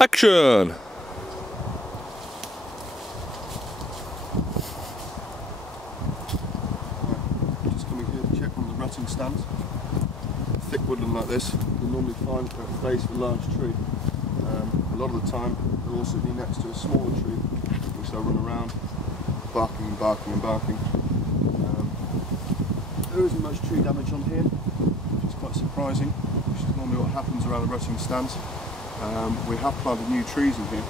Action! Just coming here to check on the rutting stands. Thick woodland like this, you'll normally find at the base of a large tree. A lot of the time, they'll also be next to a smaller tree, which they'll run around, barking and barking and barking. There isn't much tree damage on here, which is quite surprising, which is normally what happens around the rutting stands. We have planted new trees in here,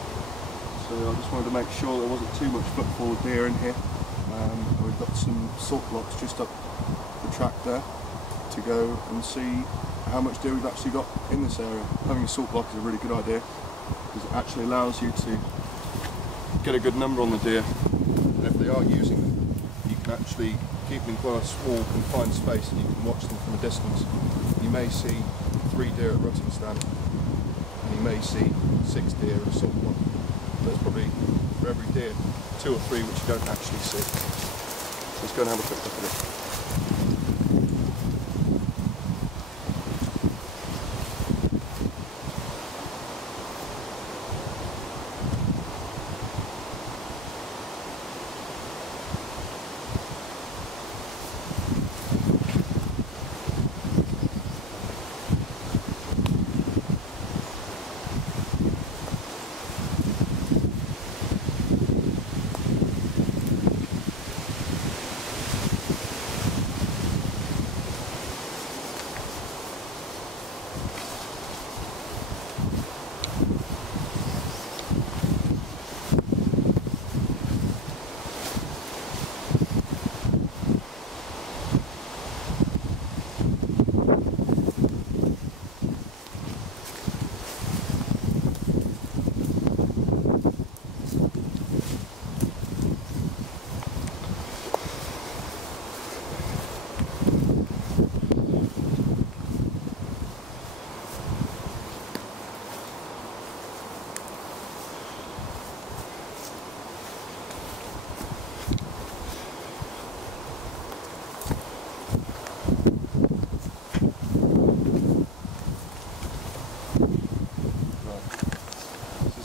so I just wanted to make sure there wasn't too much footfall of deer in here. We've got some salt blocks just up the track there to go and see how much deer we've actually got in this area. Having a salt block is a really good idea because it actually allows you to get a good number on the deer, and if they are using them, you can actually keep them in quite a small confined space and you can watch them from a distance. You may see 3 deer at rutting stand and you may see 6 deer at a salt block. There's probably for every deer 2 or 3 which you don't actually see. So let's go and have a quick look at it.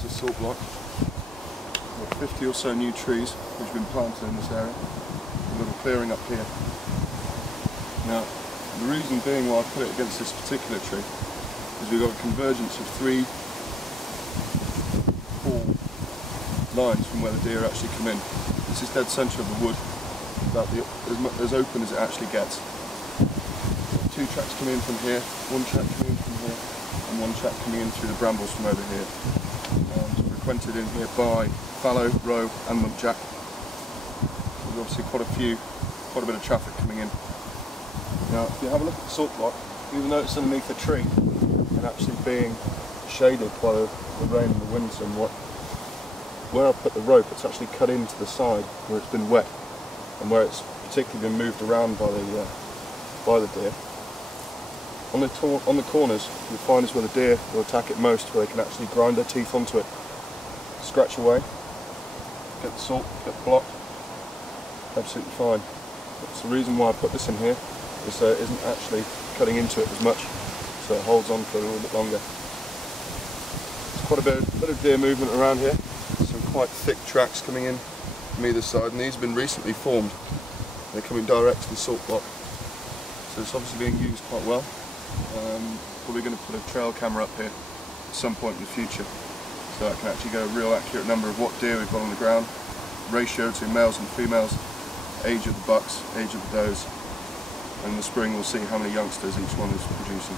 Salt block. We've got 50 or so new trees which have been planted in this area. A little clearing up here. Now, the reason being why I put it against this particular tree is we've got a convergence of 3 4 lines from where the deer actually come in. This is dead centre of the wood, about as open as it actually gets. 2 tracks coming in from here, 1 track coming in from here, and 1 track coming in through the brambles from over here. Frequented in here by fallow, roe and muntjac. There's obviously quite a bit of traffic coming in. Now if you have a look at the salt block, even though it's underneath a tree and actually being shaded by the rain and the wind somewhat, where I put the rope it's actually cut into the side where it's been wet and where it's particularly been moved around by the deer. On the corners you'll find is where the deer will attack it most, where they can actually grind their teeth onto it. Scratch away, get the salt, get the block, absolutely fine. That's the reason why I put this in here, is so it isn't actually cutting into it as much, so it holds on for a little bit longer. There's quite a bit of deer movement around here, some quite thick tracks coming in from either side, and these have been recently formed. They're coming direct to the salt block, so it's obviously being used quite well. Probably going to put a trail camera up here at some point in the future, so I can actually get a real accurate number of what deer we've got on the ground, ratio to males and females, age of the bucks, age of the does, and in the spring we'll see how many youngsters each one is producing.